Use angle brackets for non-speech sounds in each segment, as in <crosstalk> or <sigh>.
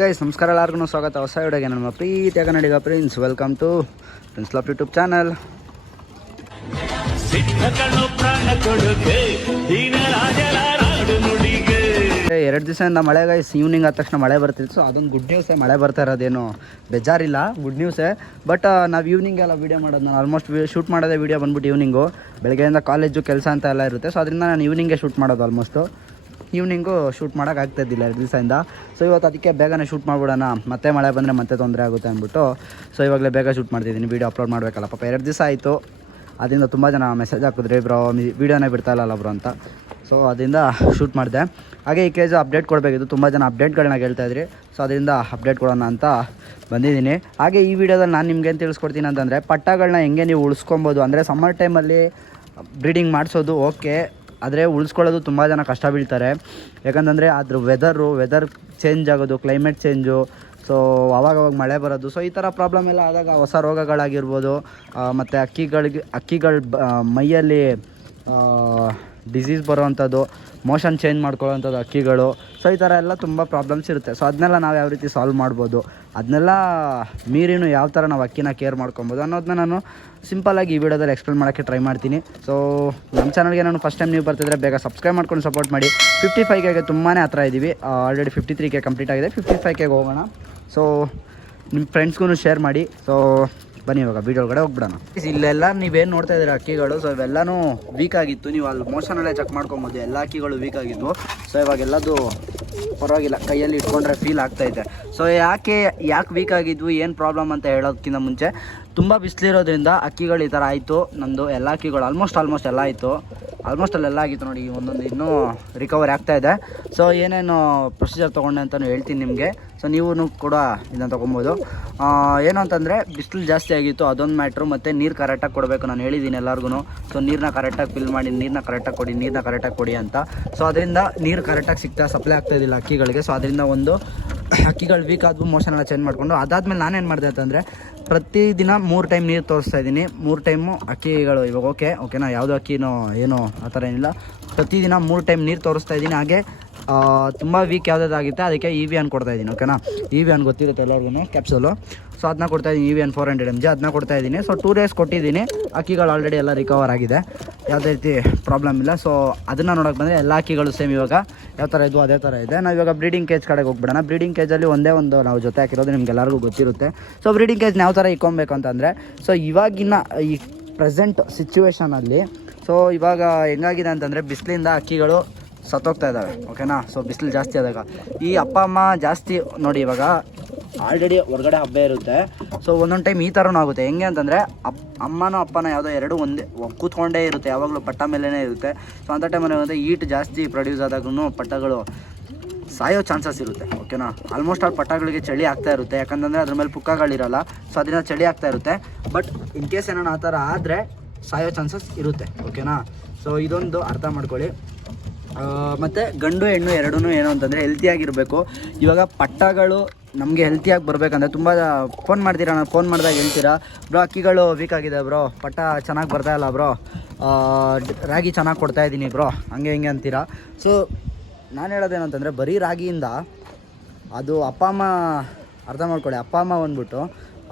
Guys ನಮಸ್ಕಾರ ಎಲ್ಲರಿಗೂ ಸ್ವಾಗತ. ಹೊಸ ವಿಡಿಯೋಗೆ ನಮ್ಮ ಪ್ರೀತಿಯ ಕನ್ನಡಿಗ prince welcome to prince love YouTube channel ಎರಡು ದಿವಸದಿಂದ ಮಳೆ ಗೈಸ್ ಈವ್ನಿಂಗ್ ಆದ ತಕ್ಷಣ ಮಳೆ ಬರ್ತಿತ್ತು. ಸೊ ಅದೊಂದು ಗುಡ್ ನ್ಯೂಸೇ ಮಳೆ ಬರ್ತಾ ಇರೋದೇನು ಬೇಜಾರಿಲ್ಲ. ಗುಡ್ ನ್ಯೂಸೇ ಬಟ್ ನಾವು ಈವ್ನಿಂಗ್ ಎಲ್ಲ ವೀಡಿಯೋ ಮಾಡೋದು ನಾನು ಆಲ್ಮೋಸ್ಟ್ ಶೂಟ್ ಮಾಡೋದೇ ವೀಡಿಯೋ ಬಂದ್ಬಿಟ್ಟು ಈವ್ನಿಂಗು ಬೆಳಗ್ಗೆಯಿಂದ ಕಾಲೇಜು ಕೆಲಸ ಅಂತ ಎಲ್ಲ ಇರುತ್ತೆ. ಸೊ ಅದರಿಂದ ನಾನು ಈವ್ನಿಂಗೇ ಶೂಟ್ ಮಾಡೋದು ಆಲ್ಮೋಸ್ಟು ಈವ್ನಿಂಗು ಶೂಟ್ ಮಾಡೋಕೆ ಆಗ್ತಾಯಿದ್ದಿಲ್ಲ ಎರಡು ದಿವಸದಿಂದ. ಸೊ ಇವತ್ತು ಅದಕ್ಕೆ ಬೇಗನೆ ಶೂಟ್ ಮಾಡ್ಬಿಡೋಣ. ಮತ್ತೆ ಮಳೆ ಬಂದರೆ ಮತ್ತೆ ತೊಂದರೆ ಆಗುತ್ತೆ ಅಂದ್ಬಿಟ್ಟು. ಸೊ ಇವಾಗಲೇ ಬೇಗ ಶೂಟ್ ಮಾಡ್ತಿದ್ದೀನಿ. ವೀಡಿಯೋ ಅಪ್ಲೋಡ್ ಮಾಡಬೇಕಲ್ಲ. ಪಾಪ ಎರಡು ದಿವಸ ಆಯಿತು. ಅದರಿಂದ ತುಂಬ ಜನ ಮೆಸೇಜ್ ಹಾಕಿದ್ರಿ, ಬ್ರೋ ವೀಡಿಯೋನೇ ಬಿಡ್ತಾ ಇಲ್ಲಲ್ಲ ಬ್ರೋ ಅಂತ. ಸೊ ಅದರಿಂದ ಶೂಟ್ ಮಾಡಿದೆ. ಹಾಗೆ ಈ ಕೇಜು ಅಪ್ಡೇಟ್ ಕೊಡಬೇಕಿತ್ತು. ತುಂಬ ಜನ ಅಪ್ಡೇಟ್ಗಳನ್ನ ಹೇಳ್ತಾ ಇದ್ರಿ. ಸೊ ಅದರಿಂದ ಅಪ್ಡೇಟ್ ಕೊಡೋಣ ಅಂತ ಬಂದಿದ್ದೀನಿ. ಹಾಗೆ ಈ ವಿಡಿಯೋದಲ್ಲಿ ನಾನು ನಿಮ್ಗೆ ಏನು ತಿಳಿಸ್ಕೊಡ್ತೀನಿ ಅಂತಂದರೆ, ಪಟ್ಟಗಳನ್ನ ಹೆಂಗೆ ನೀವು ಉಳಿಸ್ಕೊಬೋದು. ಅಂದರೆ ಸಮ್ಮರ್ ಟೈಮಲ್ಲಿ ಬ್ರೀಡಿಂಗ್ ಮಾಡಿಸೋದು ಓಕೆ ಆದರೆ ಉಳಿಸ್ಕೊಳ್ಳೋದು ತುಂಬ ಜನ ಕಷ್ಟ ಬೀಳ್ತಾರೆ. ಯಾಕಂತಂದರೆ ಅದ್ರ ವೆದರು ವೆದರ್ ಚೇಂಜ್ ಆಗೋದು ಕ್ಲೈಮೇಟ್ ಚೇಂಜು ಸೊ ಅವಾಗವಾಗ ಮಳೆ ಬರೋದು. ಸೊ ಈ ಥರ ಪ್ರಾಬ್ಲಮ್ ಎಲ್ಲ ಆದಾಗ ಹೊಸ ರೋಗಗಳಾಗಿರ್ಬೋದು. ಮತ್ತು ಅಕ್ಕಿಗಳಿಗೆ, ಅಕ್ಕಿಗಳು ಬ- ಮೈಯಲ್ಲಿ ಡಿಸೀಸ್ ಬರೋವಂಥದ್ದು ಮೋಷನ್ ಚೇಂಜ್ ಮಾಡ್ಕೊಳ್ಳೋವಂಥದ್ದು ಅಕ್ಕಿಗಳು. ಸೊ ಈ ಥರ ಎಲ್ಲ ತುಂಬ ಪ್ರಾಬ್ಲಮ್ಸ್ ಇರುತ್ತೆ. ಸೊ ಅದನ್ನೆಲ್ಲ ನಾವು ಯಾವ ರೀತಿ ಸಾಲ್ವ್ ಮಾಡ್ಬೋದು? ಅದನ್ನೆಲ್ಲ ಮೀರಿನೂ ಯಾವ ಥರ ನಾವು ಅಕ್ಕಿನ ಕೇರ್ ಮಾಡ್ಕೊಬೋದು ಅನ್ನೋದನ್ನ ನಾನು ಸಿಂಪಲಾಗಿ ಈ ವಿಡಿಯೋದಲ್ಲಿ ಎಕ್ಸ್ಪ್ಲೇನ್ ಮಾಡೋಕ್ಕೆ ಟ್ರೈ ಮಾಡ್ತೀನಿ. ಸೊ ನಮ್ಮ ಚಾನಲ್ಗೆ ನಾನು ಫಸ್ಟ್ ಟೈಮ್ ನೀವು ಬರ್ತಿದ್ರೆ ಬೇಗ ಸಬ್ಸ್ಕ್ರೈಬ್ ಮಾಡ್ಕೊಂಡು ಸಪೋರ್ಟ್ ಮಾಡಿ. ಫಿಫ್ಟಿ ಫೈವ್ಗೆ ತುಂಬಾ ಹತ್ರ ಇದ್ದೀವಿ ಆಲ್ರೆಡಿ ಫಿಫ್ಟಿ ತ್ರೀಗೆ ಕಂಪ್ಲೀಟ್ ಆಗಿದೆ. ಫಿಫ್ಟಿ ಫೈವ್ಗೆ ಹೋಗೋಣ. ಸೊ ನಿಮ್ಮ ಫ್ರೆಂಡ್ಸ್ಗೂ ಶೇರ್ ಮಾಡಿ. ಸೊ ಬನ್ನಿ, ಇವಾಗ ವೀಡಿಯೋ ಒಳಗಡೆ ಹೋಗ್ಬಿಡೋಣ. ಇಲ್ಲೆಲ್ಲ ನೀವೇನು ನೋಡ್ತಾ ಇದ್ದೀರಾ? ಅಕ್ಕಿಗಳು ಸೊ ಇವೆಲ್ಲನೂ ವೀಕ್ ಆಗಿತ್ತು. ನೀವು ಅಲ್ಲಿ ಮೋಷನಲ್ಲೇ ಚೆಕ್ ಮಾಡ್ಕೊಬೋದು. ಎಲ್ಲ ಅಕ್ಕಿಗಳು ವೀಕ್ ಆಗಿದ್ವು. ಸೊ ಇವಾಗೆಲ್ಲದು ಪರವಾಗಿಲ್ಲ. ಕೈಯಲ್ಲಿ ಇಟ್ಕೊಂಡ್ರೆ ಫೀಲ್ ಆಗ್ತೈತೆ ಸೊ ಯಾಕೆ ಯಾಕೆ ವೀಕ್ ಆಗಿದ್ವು? ಏನು ಪ್ರಾಬ್ಲಮ್ ಅಂತ ಹೇಳೋದಕ್ಕಿಂತ ಮುಂಚೆ, ತುಂಬ ಬಿಸಿಲಿರೋದ್ರಿಂದ ಅಕ್ಕಿಗಳು ಈ ಥರ ಆಯಿತು. ನಮ್ಮದು ಎಲ್ಲ ಅಕ್ಕಿಗಳು ಆಲ್ಮೋಸ್ಟ್ ಆಲ್ಮೋಸ್ಟ್ ಎಲ್ಲ ಆಯಿತು. ಆಲ್ಮೋಸ್ಟ್ ಅಲ್ಲೆಲ್ಲ ಆಗಿತ್ತು ನೋಡಿ ಒಂದೊಂದು ಇನ್ನೂ ರಿಕವರ್ ಆಗ್ತಾ ಇದೆ. ಸೊ ಏನೇನು ಪ್ರೊಸೀಜರ್ ತೊಗೊಂಡೆ ಅಂತಲೂ ಹೇಳ್ತೀನಿ ನಿಮಗೆ. ಸೊ ನೀವು ಕೂಡ ಇದನ್ನು ತೊಗೊಬೋದು. ಏನು ಅಂತಂದರೆ, ಬಿಸಿಲು ಜಾಸ್ತಿ ಆಗಿತ್ತು, ಅದೊಂದು ಮ್ಯಾಟ್ರು ಮತ್ತು ನೀರು ಕರೆಕ್ಟಾಗಿ ಕೊಡಬೇಕು ನಾನು ಹೇಳಿದ್ದೀನಿ ಎಲ್ಲರಿಗೂ ಸೊ ನೀರನ್ನ ಕರೆಕ್ಟಾಗಿ ಫಿಲ್ ಮಾಡಿ ನೀರನ್ನ ಕರೆಕ್ಟಾಗಿ ಕೊಡಿ ನೀರನ್ನ ಕರೆಕ್ಟಾಗಿ ಕೊಡಿ ಅಂತ. ಸೊ ಅದರಿಂದ ನೀರು ಕರೆಕ್ಟಾಗಿ ಸಿಗ್ತಾ ಸಪ್ಲೈ ಆಗ್ತಾ ಇದ್ದಿಲ್ಲ ಅಕ್ಕಿಗಳಿಗೆ. ಸೊ ಅದರಿಂದ ಒಂದು ಅಕ್ಕಿಗಳು ವೀಕ್ ಆದ್ವು ಮೋಷನ್ ಎಲ್ಲ ಚೇಂಜ್ ಮಾಡಿಕೊಂಡು. ಅದಾದಮೇಲೆ ನಾನೇನು ಮಾಡಿದೆ ಅಂತಂದರೆ ಪ್ರತಿದಿನ ಮೂರು ಟೈಮ್ ನೀರು ತೋರಿಸ್ತಾ ಇದ್ದೀನಿ. ಮೂರು ಟೈಮು ಅಕ್ಕಿಗಳು ಇವಾಗ ಓಕೆ ಓಕೆನಾ ಯಾವುದೋ ಅಕ್ಕಿನೋ ಏನೋ ಆ ಥರ ಏನಿಲ್ಲ. ಪ್ರತಿದಿನ ಮೂರು ಟೈಮ್ ನೀರು ತೋರಿಸ್ತಾ ಇದ್ದೀನಿ. ಹಾಗೆ ತುಂಬ ವೀಕ್ ಯಾವುದಾಗುತ್ತೆ ಅದಕ್ಕೆ ಇ ವಿ ಅನ್ ಕೊಡ್ತಾ ಇದ್ದೀನಿ ಓಕೆನಾ ಇ ವಿ ಅನ್ ಗೊತ್ತಿರುತ್ತೆ ಎಲ್ಲರಿಗೂ ಕ್ಯಾಪ್ಸೂಲು ಸೊ ಅದನ್ನ ಕೊಡ್ತಾ ಇದ್ದೀನಿ Evion four hundred M G ಅದನ್ನ ಕೊಡ್ತಾ ಇದ್ದೀನಿ. ಸೊ ಟೂ ಡೇಸ್ ಕೊಟ್ಟಿದ್ದೀನಿ. ಅಕ್ಕಿಗಳು ಆಲ್ರೆಡಿ ಎಲ್ಲ ರಿಕವರ್ ಆಗಿದೆ. ಯಾವುದೇ ರೀತಿ ಪ್ರಾಬ್ಲಮ್ ಇಲ್ಲ. ಸೊ ಅದನ್ನು ನೋಡೋಕೆ ಬಂದರೆ ಎಲ್ಲ ಅಕ್ಕಿಗಳು ಸೇಮ್ ಇವಾಗ. ಯಾವ ಥರ ಇದು, ಅದೇ ಥರ ಇದೆ. ನಾವು ಇವಾಗ ಬ್ರೀಡಿಂಗ್ ಕೇಜ್ ಕಡೆಗೆ ಹೋಗ್ಬಿಡೋಣ. ಬ್ರೀಡಿಂಗ್ ಕೇಜಲ್ಲಿ ಒಂದೇ ಒಂದು ನಾವು ಜೊತೆ ಹಾಕಿರೋದು ನಿಮ್ಗೆ ಎಲ್ಲರಿಗೂ ಗೊತ್ತಿರುತ್ತೆ. ಸೊ ಬ್ರೀಡಿಂಗ್ ಕೇಜ್ನ ಯಾವ ಥರ ಇಕ್ಕೊಬೇಕು ಅಂತಂದರೆ ಸೊ ಇವಾಗಿನ ಈ ಪ್ರೆಸೆಂಟ್ ಸಿಚುವೇಶನಲ್ಲಿ ಸೊ ಇವಾಗ ಹೆಂಗಾಗಿದೆ ಅಂತಂದರೆ ಬಿಸಿಲಿಂದ ಅಕ್ಕಿಗಳು ಸತ್ತೋಗ್ತಾ ಇದ್ದಾವೆ ಓಕೆನಾ ಸೊ ಬಿಸಿಲು ಜಾಸ್ತಿ ಆದಾಗ. ಈ ಅಪ್ಪ, ಅಮ್ಮ ಜಾಸ್ತಿ ನೋಡಿ ಇವಾಗ ಆಲ್ರೆಡಿ ಹೊರಗಡೆ ಹಬ್ಬ ಇರುತ್ತೆ. ಸೊ ಒಂದೊಂದು ಟೈಮ್ ಈ ಥರನೂ ಆಗುತ್ತೆ. ಹೆಂಗೆ ಅಂತಂದರೆ ಅಪ್ ಅಮ್ಮನೋ ಅಪ್ಪನ ಯಾವುದೋ ಎರಡು ಒಂದೇ ಕೂತ್ಕೊಂಡೇ ಇರುತ್ತೆ, ಯಾವಾಗಲೂ ಪಟ್ಟ ಮೇಲೇ ಇರುತ್ತೆ. ಸೊ ಅಂಥ ಟೈಮಲ್ಲಿ ಏನಾಗುತ್ತೆ ಈಟ್ ಜಾಸ್ತಿ ಪ್ರೊಡ್ಯೂಸ್ ಆದಾಗೂ ಪಟ್ಟಗಳು ಸಾಯೋ ಚಾನ್ಸಸ್ ಇರುತ್ತೆ ಓಕೆನಾ ಆಲ್ಮೋಸ್ಟ್ ಆಲ್ ಪಟ್ಟಗಳಿಗೆ ಚಳಿ ಆಗ್ತಾ ಇರುತ್ತೆ, ಯಾಕಂತಂದರೆ ಅದ್ರ ಮೇಲೆ ಪುಕ್ಕಗಳಿರಲ್ಲ ಸೊ ಅದರಿಂದ ಚಳಿ ಆಗ್ತಾ ಇರುತ್ತೆ. ಬಟ್ ಇನ್ ಕೇಸ್ ಏನೋ ಆ ಥರ ಆದರೆ ಸಾಯೋ ಚಾನ್ಸಸ್ ಇರುತ್ತೆ ಓಕೆನಾ ಸೊ ಇದೊಂದು ಅರ್ಥ ಮಾಡ್ಕೊಳ್ಳಿ. ಮತ್ತೆ ಗಂಡು ಹೆಣ್ಣು ಎರಡೂ ಏನು ಅಂತಂದರೆ ಹೆಲ್ತಿಯಾಗಿರಬೇಕು ಇವಾಗ ಪಟ್ಟಗಳು ನಮಗೆ ಹೆಲ್ತಿಯಾಗಿ ಬರಬೇಕಂದ್ರೆ ತುಂಬ ಫೋನ್ ಮಾಡ್ತೀರಾ? ನಾನು ಫೋನ್ ಮಾಡಿದಾಗ ಹೇಳ್ತೀರಾ? ಬ್ರೋ ಅಕ್ಕಿಗಳು ವೀಕ್ ಆಗಿದೆ ಬ್ರೋ ಪಟ್ಟ ಚೆನ್ನಾಗಿ ಬರ್ತಾ ಇಲ್ಲ ಬ್ರೋ ರಾಗಿ ಚೆನ್ನಾಗಿ ಕೊಡ್ತಾ ಇದ್ದೀನಿ ಬ್ರೋ ಹಂಗೆ ಹಿಂಗೆ ಅಂತೀರಾ? ಸೊ ನಾನು ಹೇಳೋದೇನಂತಂದರೆ ಬರೀ ರಾಗಿಯಿಂದ ಅದು ಅಪ್ಪ ಅಮ್ಮ ಅರ್ಥ ಮಾಡ್ಕೊಳ್ಳಿ. ಅಪ್ಪ ಅಮ್ಮ ಬಂದ್ಬಿಟ್ಟು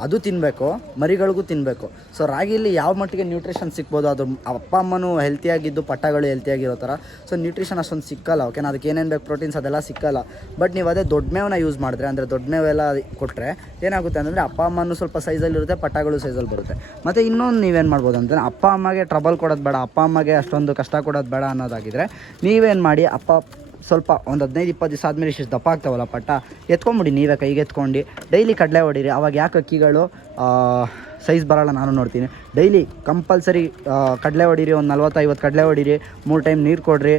ಅದು ತಿನ್ನಬೇಕು ಮರಿಗಳಿಗೂ ತಿನ್ನಬೇಕು ಸೊ ರಾಗಿಲಿ ಯಾವ ಮಟ್ಟಿಗೆ ನ್ಯೂಟ್ರಿಷನ್ ಸಿಗ್ಬೋದು, ಅದು ಅಪ್ಪ ಅಮ್ಮನೂ ಹೆಲ್ತಿಯಾಗಿದ್ದು ಪಟ್ಟಗಳು ಹೆಲ್ತಿಯಾಗಿರೋ ಥರ. ಸೊ ನ್ಯೂಟ್ರಿಷನ್ ಅಷ್ಟೊಂದು ಸಿಕ್ಕಲ್ಲ ಓಕೆನಾ ಅದಕ್ಕೆ ಏನೇನು ಬೇಕು ಪ್ರೋಟೀನ್ಸ್ ಅದೆಲ್ಲ ಸಿಕ್ಕಲ್ಲ. ಬಟ್ ನೀವು ಅದೇ ದೊಡ್ಡ ಮೇವನ್ನ ಯೂಸ್ ಮಾಡಿದ್ರೆ, ಅಂದರೆ ದೊಡ್ಡ ಮೇವೆಲ್ಲ ಕೊಟ್ಟರೆ ಏನಾಗುತ್ತೆ ಅಂದರೆ, ಅಪ್ಪ ಅಮ್ಮನೂ ಸ್ವಲ್ಪ ಸೈಜಲ್ಲಿರುತ್ತೆ ಪಟ್ಟಗಳು ಸೈಜಲ್ಲಿ ಬರುತ್ತೆ. ಮತ್ತು ಇನ್ನೊಂದು ನೀವೇನು ಮಾಡ್ಬೋದು ಅಂದರೆ, ಅಪ್ಪ ಅಮ್ಮಗೆ ಟ್ರಬಲ್ ಕೊಡೋದು ಬೇಡ, ಅಪ್ಪ ಅಮ್ಮಗೆ ಅಷ್ಟೊಂದು ಕಷ್ಟ ಕೊಡೋದು ಬೇಡ ಅನ್ನೋದಾಗಿದ್ದರೆ ನೀವೇನು ಮಾಡಿ, ಅಪ್ಪ ಸ್ವಲ್ಪ ಒಂದು ಹದಿನೈದು, ಇಪ್ಪತ್ತು ದಿವಸ ಆದಮೇಲೆ ಇಷ್ಟು ದಪ್ಪ ಆಗ್ತಾವಲ್ಲ ಪಟ್ಟ. ಎತ್ಕೊಂಬಿಡಿ, ನೀವೇ ಕೈಗೆ ಎತ್ಕೊಂಡು. ಡೈಲಿ ಕಡಲೆ ಹೊಡೀರಿ. ಅವಾಗ ಯಾಕೆ ಅಕ್ಕಿಗಳು ಸೈಜ್ ಬರೋಲ್ಲ ನಾನು ನೋಡ್ತೀನಿ. ಡೈಲಿ ಕಂಪಲ್ಸರಿ ಕಡಲೆ ಹೊಡೀರಿ, ಒಂದು ನಲ್ವತ್ತೈವತ್ತು ಕಡಲೆ ಹೊಡೀರಿ, ಮೂರು ಟೈಮ್ ನೀರು ಕೊಡ್ರಿ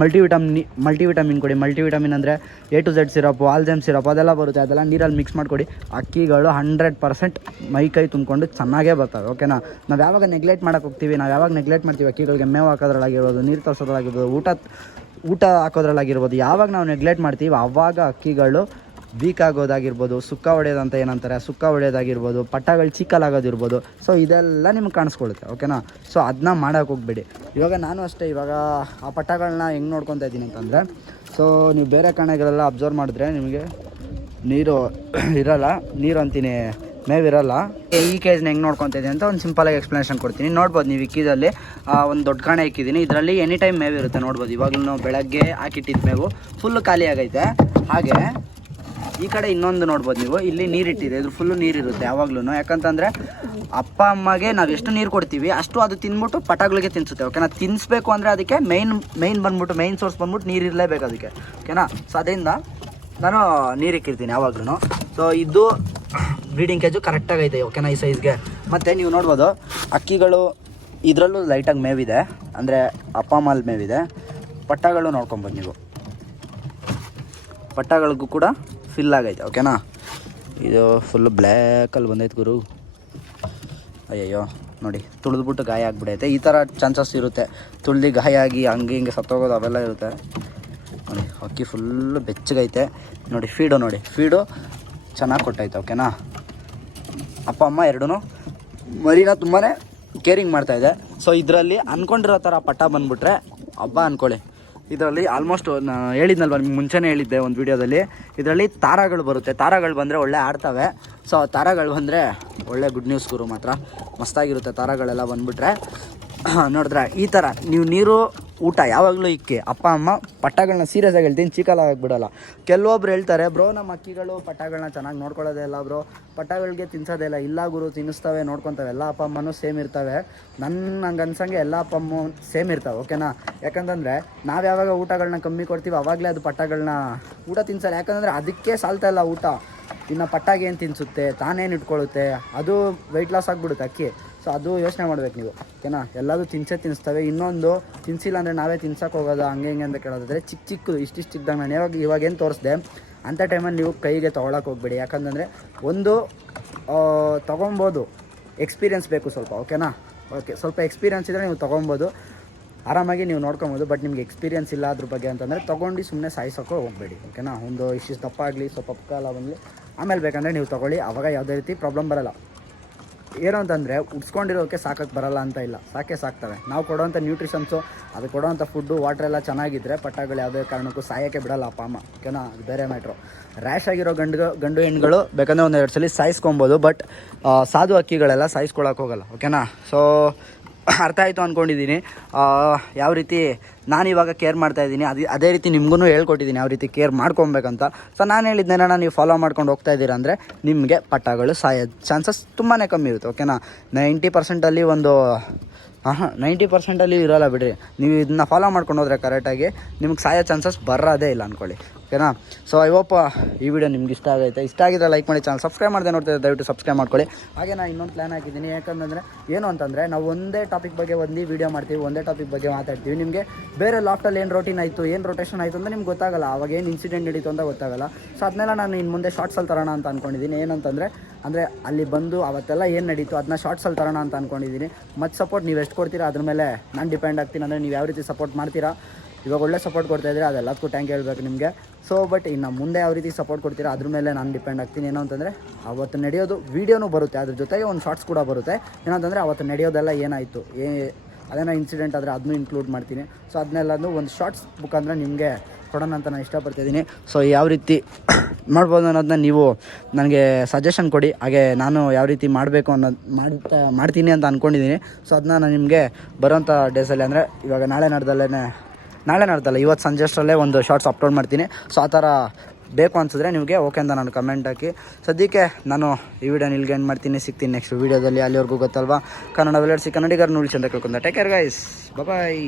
ಮಲ್ಟಿವಿಟಮಿನ್ <clears throat> ಮಲ್ಟಿವಿಟಮಿನ್ ಕೊಡಿ. ಮಲ್ಟಿವಿಟಮಿನ್ ಅಂದರೆ ಎ ಟು ಝೆಡ್ ಸಿರಪ್ ಆಲ್ಜೆಮ್ ಸಿರಪ್ ಅದೆಲ್ಲ ಬರುತ್ತೆ. ಅದೆಲ್ಲ ನೀರಲ್ಲಿ ಮಿಕ್ಸ್ ಮಾಡಿಕೊಡಿ. ಅಕ್ಕಿಗಳು ಹಂಡ್ರೆಡ್ ಪರ್ಸೆಂಟ್ ಮೈ ಕೈ ತುಂಬಿಕೊಂಡು ಚೆನ್ನಾಗೇ ಬರ್ತವೆ ಓಕೆನಾ ನಾವು ಯಾವಾಗ ನೆಗ್ಲೆಕ್ಟ್ ಮಾಡೋಕ್ಕೆ ಹೋಗ್ತೀವಿ, ನಾವು ಯಾವಾಗ ನೆಗ್ಲೆಕ್ಟ್ ಮಾಡ್ತೀವಿ ಅಕ್ಕಿಗಳಿಗೆ, ಮೇವು ಹಾಕೋದ್ರಲ್ಲಾಗಿರ್ಬೋದು, ನೀರು ತರಿಸೋದ್ರಲ್ಲಾಗಿರ್ಬೋದು, ಊಟ ಊಟ ಹಾಕೋದ್ರಲ್ಲಾಗಿರ್ಬೋದು, ಯಾವಾಗ ನಾವು ನೆಗ್ಲೆಕ್ಟ್ ಮಾಡ್ತೀವಿ ಆವಾಗ ಅಕ್ಕಿಗಳು ವೀಕ್ ಆಗೋದಾಗಿರ್ಬೋದು, ಸುಕ್ಕ ಹೊಡೆಯೋದಂತ ಏನಂತಾರೆ ಸುಕ್ಕ ಹೊಡೆಯೋದಾಗಿರ್ಬೋದು ಪಟ್ಟಗಳು ಚಿಕ್ಕಲಾಗೋದಿರ್ಬೋದು. ಸೊ ಇದೆಲ್ಲ ನಿಮ್ಗೆ ಕಾಣಿಸ್ಕೊಳುತ್ತೆ ಓಕೆನಾ ಸೊ ಅದನ್ನ ಮಾಡೋಕೆ ಹೋಗ್ಬೇಡಿ. ಇವಾಗ ನಾನು ಅಷ್ಟೇ, ಇವಾಗ ಆ ಪಟ್ಟಗಳನ್ನ ಹೆಂಗೆ ನೋಡ್ಕೊತಾ ಇದ್ದೀನಿ ಅಂತಂದರೆ ಸೊ ನೀವು ಬೇರೆ ಕಣಗಳೆಲ್ಲ ಅಬ್ಸರ್ವ್ ಮಾಡಿದ್ರೆ ನಿಮಗೆ ನೀರು <coughs> ಇರಲ್ಲ, ನೀರು ಅಂತೀನಿ. ಮೇವಿರಲ್ಲ. ಈ ಕೇಜ್ನ ಹೆಂಗೆ ನೋಡ್ಕೊತಿದ್ದೀನಿ ಅಂತ ಒಂದು ಸಿಂಪಲಾಗಿ ಎಕ್ಸ್ಪ್ಲನೇಷನ್ ಕೊಡ್ತೀನಿ. ನೋಡ್ಬೋದು ನೀವು ಇಕ್ಕಿದಲ್ಲಿ ಒಂದು ದೊಡ್ಡ ಕಾಣೆ ಇಕ್ಕಿದ್ದೀನಿ ಇದರಲ್ಲಿ ಎನಿ ಟೈಮ್ ಮೇವಿ ಇರುತ್ತೆ, ನೋಡ್ಬೋದು. ಇವಾಗಲೂ ಬೆಳಗ್ಗೆ ಹಾಕಿಟ್ಟಿದ್ದ ಮೇವು ಫುಲ್ಲು ಖಾಲಿ ಆಗೈತೆ. ಹಾಗೆ, ಈ ಕಡೆ ಇನ್ನೊಂದು ನೋಡ್ಬೋದು ನೀವು. ಇಲ್ಲಿ ನೀರಿಟ್ಟಿದೆ ಇದು ಫುಲ್ಲು ನೀರಿರುತ್ತೆ ಯಾವಾಗ್ಲೂ ಯಾಕಂತಂದರೆ, ಅಪ್ಪ, ಅಮ್ಮಗೆ ನಾವು ಎಷ್ಟು ನೀರು ಕೊಡ್ತೀವಿ, ಅಷ್ಟು ಅದು ತಿಂದ್ಬಿಟ್ಟು ಪಟಾಗಳಿಗೆ ತಿನ್ಸುತ್ತೆ ಓಕೆನಾ ತಿನ್ನಿಸ್ಬೇಕು ಅಂದರೆ ಅದಕ್ಕೆ ಮೈನ್ ಮೈನ್ ಬಂದ್ಬಿಟ್ಟು ಮೈನ್ ಸೋರ್ಸ್ ಬಂದ್ಬಿಟ್ಟು ನೀರು ಇರಲೇಬೇಕು ಅದಕ್ಕೆ ಓಕೆನಾ ಸೊ ಅದರಿಂದ ನಾನು ನೀರು ಇಕ್ಕಿರ್ತೀನಿ ಯಾವಾಗ್ಲೂ ಸೊ ಇದು ಬ್ರೀಡಿಂಗ್ ಕೇಜು ಕರೆಕ್ಟಾಗಿ ಐತೆ ಓಕೆನಾ ಈ ಸೈಜ್ಗೆ ಮತ್ತು ನೀವು ನೋಡ್ಬೋದು, ಅಕ್ಕಿಗಳು ಇದರಲ್ಲೂ ಲೈಟಾಗಿ ಮೇವಿದೆ, ಅಂದರೆ ಅಪ್ಪ ಅಮ್ಮಲ್ಲಿ ಮೇವಿದೆ. ಪಟ್ಟಗಳು ನೋಡ್ಕೊಬೋದು ನೀವು. ಪಟ್ಟಗಳಿಗೂ ಕೂಡ ಫಿಲ್ ಆಗೈತೆ ಓಕೆನಾ ಇದು ಫುಲ್ಲು ಬ್ಲ್ಯಾಕಲ್ಲಿ ಬಂದೈತೆ ಗುರು. ಅಯ್ಯಯ್ಯೋ, ನೋಡಿ, ತುಳಿದ್ಬಿಟ್ಟು ಗಾಯ ಆಗಿಬಿಡೈತೆ. ಈ ಥರ ಚಾನ್ಸಸ್ ಇರುತ್ತೆ. ತುಳಿದು ಗಾಯ ಆಗಿ ಹಂಗೆ ಹಿಂಗೆ ಸತ್ತೋಗೋದು ಅವೆಲ್ಲ ಇರುತ್ತೆ. ನೋಡಿ, ಅಕ್ಕಿ ಫುಲ್ಲು ಬೆಚ್ಚಗೈತೆ. ನೋಡಿ ಫೀಡು ನೋಡಿ ಫೀಡು ಚೆನ್ನಾಗಿ ಕೊಟ್ಟೈತೆ ಓಕೆನಾ ಅಪ್ಪ, ಅಮ್ಮ ಎರಡೂ ಮರಿನ ತುಂಬಾ ಕೇರಿಂಗ್ ಮಾಡ್ತಾಯಿದೆ ಸೊ ಇದರಲ್ಲಿ ಅಂದ್ಕೊಂಡಿರೋ ಥರ ಪಟ್ಟ ಬಂದುಬಿಟ್ರೆ ಹಬ್ಬ ಅಂದ್ಕೊಳ್ಳಿ ಇದರಲ್ಲಿ ಆಲ್ಮೋಸ್ಟ್ ಹೇಳಿದ್ನಲ್ವ, ನಿಮ್ಗೆ ಮುಂಚೆನೇ ಹೇಳಿದ್ದೆ ಒಂದು ವಿಡಿಯೋದಲ್ಲಿ ಇದರಲ್ಲಿ ತಾರಾಗಳು ಬರುತ್ತೆ. ತಾರಾಗಳು ಬಂದರೆ ಒಳ್ಳೆ ಆಡ್ತವೆ. ಸೊ ತಾರಾಗಳು ಬಂದರೆ ಒಳ್ಳೆ ಗುಡ್ ನ್ಯೂಸ್ ಗುರು ಮಾತ್ರ. ಮಸ್ತಾಗಿರುತ್ತೆ ತಾರಾಗಳೆಲ್ಲ ಬಂದುಬಿಟ್ರೆ. <clears throat> ನೋಡಿದ್ರೆ ಈ ಥರ, ನೀವು ನೀರು ಊಟ ಯಾವಾಗಲೂ ಇಕ್ಕಿ. ಅಪ್ಪ, ಅಮ್ಮ ಪಟ್ಟಗಳನ್ನ ಸೀರಿಯಸ್ ಆಗಿ ಹೇಳ್ತೀನಿ ಚಿಕ್ಕಲ್ಲ ಬಿಡಲ್ಲ ಕೆಲವೊಬ್ರು ಹೇಳ್ತಾರೆ, ಬ್ರೋ, ನಮ್ಮ ಅಕ್ಕಿಗಳು ಪಟ್ಟಗಳನ್ನ ಚೆನ್ನಾಗಿ ನೋಡ್ಕೊಳ್ಳೋದೇ ಇಲ್ಲ ಬ್ರೋ. ಪಟ್ಟಗಳಿಗೆ ತಿನ್ಸೋದೇ ಇಲ್ಲ. ಇಲ್ಲ ಗುರು, ತಿನ್ನಿಸ್ತವೆ, ನೋಡ್ಕೊತವೆ. ಎಲ್ಲ ಅಪ್ಪ, ಅಮ್ಮನೂ ಸೇಮ್ ಇರ್ತವೆ. ನನ್ನ ಹಂಗೆ ಅನ್ಸಂಗೆ ಎಲ್ಲ ಅಪ್ಪ ಅಮ್ಮ ಸೇಮ್ ಇರ್ತವೆ, ಓಕೆನಾ? ಯಾಕಂತಂದರೆ ನಾವು ಯಾವಾಗ ಊಟಗಳನ್ನ ಕಮ್ಮಿ ಕೊಡ್ತೀವಿ ಅವಾಗಲೇ ಅದು ಪಟ್ಟಗಳನ್ನ ಊಟ ತಿನ್ಸಲ್ಲ. ಯಾಕಂದರೆ ಅದಕ್ಕೆ ಸಾಲ್ತಾ ಇಲ್ಲ ಊಟ. ಇನ್ನು ಪಟ್ಟಾಗೇನು ತಿನ್ಸುತ್ತೆ? ತಾನೇನು ಇಟ್ಕೊಳ್ಳುತ್ತೆ ಅದು ವೆಯ್ಟ್ ಲಾಸ್ ಆಗಿಬಿಡುತ್ತೆ ಅಕ್ಕಿ. ಸೊ ಅದು ಯೋಚನೆ ಮಾಡ್ಬೇಕು ನೀವು ಓಕೆನಾ ಎಲ್ಲದೂ ತಿನ್ಸೇ ತಿನ್ನಿಸ್ತವೆ ಇನ್ನೊಂದು, ತಿನ್ಸಿಲ್ಲ ಅಂದರೆ ನಾವೇ ತಿನ್ಸಕ್ಕೆ ಹೋಗೋದು? ಹಂಗೆ ಹಿಂಗೆ ಅಂತ ಕೇಳೋದಾದ್ರೆ ಚಿಕ್ಕ ಚಿಕ್ಕ ಇಷ್ಟಿಷ್ಟು ಇದ್ದಾಗ ನಾನು ಯಾವಾಗ ಇವಾಗ ಏನು ತೋರಿಸ್ದೆ ಅಂಥ ಟೈಮಲ್ಲಿ ನೀವು ಕೈಗೆ ತೊಗೊಳಕ್ಕೆ ಹೋಗ್ಬೇಡಿ. ಯಾಕಂತಂದರೆ ಒಂದು ತೊಗೊಬೋದು. ಎಕ್ಸ್ಪೀರಿಯನ್ಸ್ ಬೇಕು ಸ್ವಲ್ಪ ಓಕೆನಾ ಓಕೆ ಸ್ವಲ್ಪ ಎಕ್ಸ್ಪೀರಿಯನ್ಸ್ ಇದ್ದರೆ ನೀವು ತೊಗೊಬೋದು. ಆರಾಮಾಗಿ ನೀವು ನೋಡ್ಕೊಬೋದು ಬಟ್ ನಿಮ್ಗೆ ಎಕ್ಸ್ಪೀರಿಯನ್ಸ್ ಇಲ್ಲ ಅದ್ರ ಬಗ್ಗೆ ಅಂತಂದರೆ ತೊಗೊಂಡು ಸುಮ್ಮನೆ ಸಾಯಿಸೋಕೆ ಹೋಗಬೇಡಿ ಓಕೆನಾ ಒಂದು ಇಷ್ಟು ದಪ್ಪ ಆಗಲಿ ಸ್ವಲ್ಪ ಪಕ್ಕ ಎಲ್ಲ ಬಂದಲಿ, ಆಮೇಲೆ ಬೇಕಂದರೆ ನೀವು ತೊಗೊಳ್ಳಿ. ಅವಾಗ ಯಾವುದೇ ರೀತಿ ಪ್ರಾಬ್ಲಮ್ ಬರಲ್ಲ. ಏನು ಅಂತಂದರೆ ಉಡ್ಸ್ಕೊಂಡಿರೋಕ್ಕೆ ಸಾಕಕ್ಕೆ ಬರಲ್ಲ ಅಂತ ಇಲ್ಲ. ಸಾಕೆ ಸಾಕ್ತವೆ. ನಾವು ಕೊಡೋವಂಥ ನ್ಯೂಟ್ರಿಷನ್ಸು ಅದು ಕೊಡೋವಂಥ ಫುಡ್ಡು ವಾಟರ್ ಎಲ್ಲ ಚೆನ್ನಾಗಿದ್ದರೆ ಪಟ್ಟಗಳು ಯಾವುದೇ ಕಾರಣಕ್ಕೂ ಸಾಯೋಕ್ಕೆ ಬಿಡಲ್ಲ ಅಪ್ಪ, ಅಮ್ಮ. ಓಕೆನಾ? ಅದು ಬೇರೆ ಮ್ಯಾಟ್ರು ರ್ಯಾಶ್ ಆಗಿರೋ ಗಂಡು ಗಂಡು ಹೆಣ್ಗಳು ಬೇಕಂದರೆ ಒಂದೆರಡು ಸಲ ಸಾಯಿಸ್ಕೊಬೋದು ಬಟ್ ಸಾಧು ಅಕ್ಕಿಗಳೆಲ್ಲ ಸಾಯಿಸ್ಕೊಳಕ್ಕೆ ಹೋಗಲ್ಲ. ಓಕೆನಾ? ಸೊ ಅರ್ಥ ಆಯಿತು ಅಂದ್ಕೊಂಡಿದ್ದೀನಿ ಯಾವ ರೀತಿ ನಾನು ಇವಾಗ ಕೇರ್ ಮಾಡ್ತಾ ಇದ್ದೀನಿ, ಅದು, ಅದೇ ರೀತಿ ನಿಮಗೂ ಹೇಳ್ಕೊಟ್ಟಿದ್ದೀನಿ ಯಾವ ರೀತಿ ಕೇರ್ ಮಾಡ್ಕೊಬೇಕಂತ. ಸೊ ನಾನು ಹೇಳಿದ್ನೇನ ನೀವು ಫಾಲೋ ಮಾಡ್ಕೊಂಡು ಹೋಗ್ತಾ ಇದ್ದೀರಾ ಅಂದರೆ ನಿಮಗೆ ಪಟ್ಟಗಳು ಸಾಯ ಚಾನ್ಸಸ್ ತುಂಬಾ ಕಮ್ಮಿ ಇರುತ್ತೆ ಓಕೆನಾ ನೈಂಟಿ ಪರ್ಸೆಂಟಲ್ಲಿ ಒಂದು ಹಾಂ ನೈಂಟಿ ಪರ್ಸೆಂಟಲ್ಲಿ ಇರೋಲ್ಲ ಬಿಡ್ರಿ. ನೀವು ಇದನ್ನ ಫಾಲೋ ಮಾಡ್ಕೊಂಡು ಹೋದ್ರೆ ಕರೆಕ್ಟಾಗಿ ನಿಮ್ಗೆ ಸಾಯೋ ಚಾನ್ಸಸ್ ಬರೋದೇ ಇಲ್ಲ ಅಂದ್ಕೊಳ್ಳಿ ಓಕೆನಾ? ಸೊ ಐ ಹೋಪ್ ಈ ವಿಡಿಯೋ ನಿಮ್ಗೆ ಇಷ್ಟ ಆಗೈತೆ. ಇಷ್ಟ ಆಗಿದ್ರೆ ಲೈಕ್ ಮಾಡಿ ಚಾನಲ್ ಸಬ್ಸ್ಕ್ರೈಬ್ ಮಾಡಿದೆ ನೋಡ್ತಾ ದಯವಿಟ್ಟು ಸಬ್ಸ್ಕ್ರೈಬ್ ಮಾಡ್ಕೊಳ್ಳಿ. ಹಾಗೆ ನಾ ಇನ್ನೊಂದು ಪ್ಲ್ಯಾನ್ ಹಾಕಿದ್ದೀನಿ. ಯಾಕಂತಂದರೆ, ಏನು ಅಂತಂದರೆ, ನಾವು ಒಂದೇ ಟಾಪಿಕ್ ಬಗ್ಗೆ ಒಂದು ವೀಡಿಯೋ ಮಾಡ್ತೀವಿ, ಒಂದೇ ಟಾಪಿಕ್ ಬಗ್ಗೆ ಮಾತಾಡ್ತೀವಿ. ನಿಮಗೆ ಬೇರೆ ಲಾಫ್ಟಲ್ಲಿ ಏನು ರೋಟೀನ್ ಆಯಿತು, ಏನು ರೊಟೇಷನ್ ಆಯಿತು ಅಂತ ನಿಮ್ಗೆ ಗೊತ್ತಾಗಲ್ಲ. ಅವಾಗ ಏನು ಇನ್ಸಿಡೆಂಟ್ ನಡೀತು ಅಂತ ಗೊತ್ತಾಗಲ್ಲ. ಸೊ ಅದನ್ನೆಲ್ಲ ನಾನು ಇನ್ನು ಮುಂದೆ ಶಾರ್ಟ್ಸಲ್ಲಿ ತರೋಣ ಅಂತ ಅಂದ್ಕೊಂಡಿದ್ದೀನಿ ಏನಂತಂದರೆ, ಅಂದರೆ ಅಲ್ಲಿ ಬಂದು ಅವತ್ತೆಲ್ಲ ಏನು ನಡೀತು ಅದನ್ನ ಶಾರ್ಟ್ಸಲ್ಲಿ ತರೋಣ ಅಂತ ಅಂದ್ಕೊಂಡಿದ್ದೀನಿ ಮತ್ತು ಸಪೋರ್ಟ್ ನೀವು ಎಷ್ಟು ಕೊಡ್ತೀರಾ, ಅದ್ರ ಮೇಲೆ ನಾನು ಡಿಪೆಂಡ್ ಆಗ್ತೀನಿ. ಅಂದರೆ ನೀವು ಯಾವ ರೀತಿ ಸಪೋರ್ಟ್ ಮಾಡ್ತೀರಾ, ಇವಾಗ ಒಳ್ಳೆ ಸಪೋರ್ಟ್ ಕೊಡ್ತಾ ಇದ್ರೆ ಅದೆಲ್ಲದಕ್ಕೂ ಟ್ಯಾಂಕ್ ಹೇಳ್ಬೇಕು ನಿಮಗೆ. ಸೊ ಬಟ್ ಇನ್ನು ಮುಂದೆ ಯಾವ ರೀತಿ ಸಪೋರ್ಟ್ ಕೊಡ್ತೀರಾ, ಅದ್ರ ಮೇಲೆ ನಾನು ಡಿಪೆಂಡ್ ಆಗ್ತೀನಿ. ಏನೋ ಅಂತಂದರೆ, ಅವತ್ತು ನಡೆಯೋದು ವೀಡಿಯೋನೂ ಬರುತ್ತೆ, ಅದ್ರ ಜೊತೆಗೆ ಒಂದು ಶಾರ್ಟ್ಸ್ ಕೂಡ ಬರುತ್ತೆ. ಏನಂತಂದರೆ ಅವತ್ತು ನಡೆಯೋದೆಲ್ಲ ಏನಾಯಿತು? ಏ, ಅದೇನೋ ಇನ್ಸಿಡೆಂಟ್ ಆದರೆ ಅದನ್ನೂ ಇನ್ಕ್ಲೂಡ್ ಮಾಡ್ತೀನಿ. ಸೊ ಅದನ್ನೆಲ್ಲನೂ ಒಂದು ಶಾರ್ಟ್ಸ್ ಬುಕ್ ಅಂದರೆ ನಿಮಗೆ ಕೊಡೋಣ ಅಂತ ನಾನು ಇಷ್ಟಪಡ್ತಿದ್ದೀನಿ ಸೊ ಯಾವ ರೀತಿ <coughs> ಮಾಡ್ಬೋದು ಅನ್ನೋದನ್ನ ನೀವು ನನಗೆ ಸಜೆಷನ್ ಕೊಡಿ. ಹಾಗೆ ನಾನು ಯಾವ ರೀತಿ ಮಾಡಬೇಕು ಅನ್ನೋದು ಮಾಡ್ತಾ, ಮಾಡ್ತೀನಿ ಅಂತ ಅಂದ್ಕೊಂಡಿದ್ದೀನಿ ಸೊ ಅದನ್ನ ನಾನು ನಿಮಗೆ ಬರೋಂಥ ಡೇಸಲ್ಲಿ ಅಂದರೆ, ಇವಾಗ ನಾಳೆ ನಾಡ್ದಲ್ಲೇ ನಾಳೆ ನಾಡ್ದಲ್ಲ. ಇವತ್ತು ಸಂಜೆ ಅಷ್ಟರಲ್ಲೇ ಒಂದು ಶಾರ್ಟ್ಸ್ ಅಪ್ಲೋಡ್ ಮಾಡ್ತೀನಿ. ಸೊ ಆ ಥರ ಬೇಕು ಅನಿಸಿದ್ರೆ ನಿಮಗೆ ಓಕೆ ಅಂತ ನಾನು ಕಮೆಂಟ್ ಹಾಕಿ. ಸದ್ಯಕ್ಕೆ ನಾನು ಈ ವಿಡಿಯೋ ನಿಲ್ಗೆ ಏನು ಮಾಡ್ತೀನಿ. ಸಿಗ್ತೀನಿ ನೆಕ್ಸ್ಟ್ ವೀಡಿಯೋದಲ್ಲಿ ಅಲ್ಲಿವರೆಗೂ ಗೊತ್ತಲ್ವಾ? ಕನ್ನಡ ವೆಲ್ಲಡ್ಸಿ ಕನ್ನಡಿಗರನ್ನು ಉಳಿಸಿ ಅಂತ ಕೇಳ್ಕೊಂಡ ಟೇಕ್ ಕೇರ್ ಗೈಸ್ ಬಾಯ್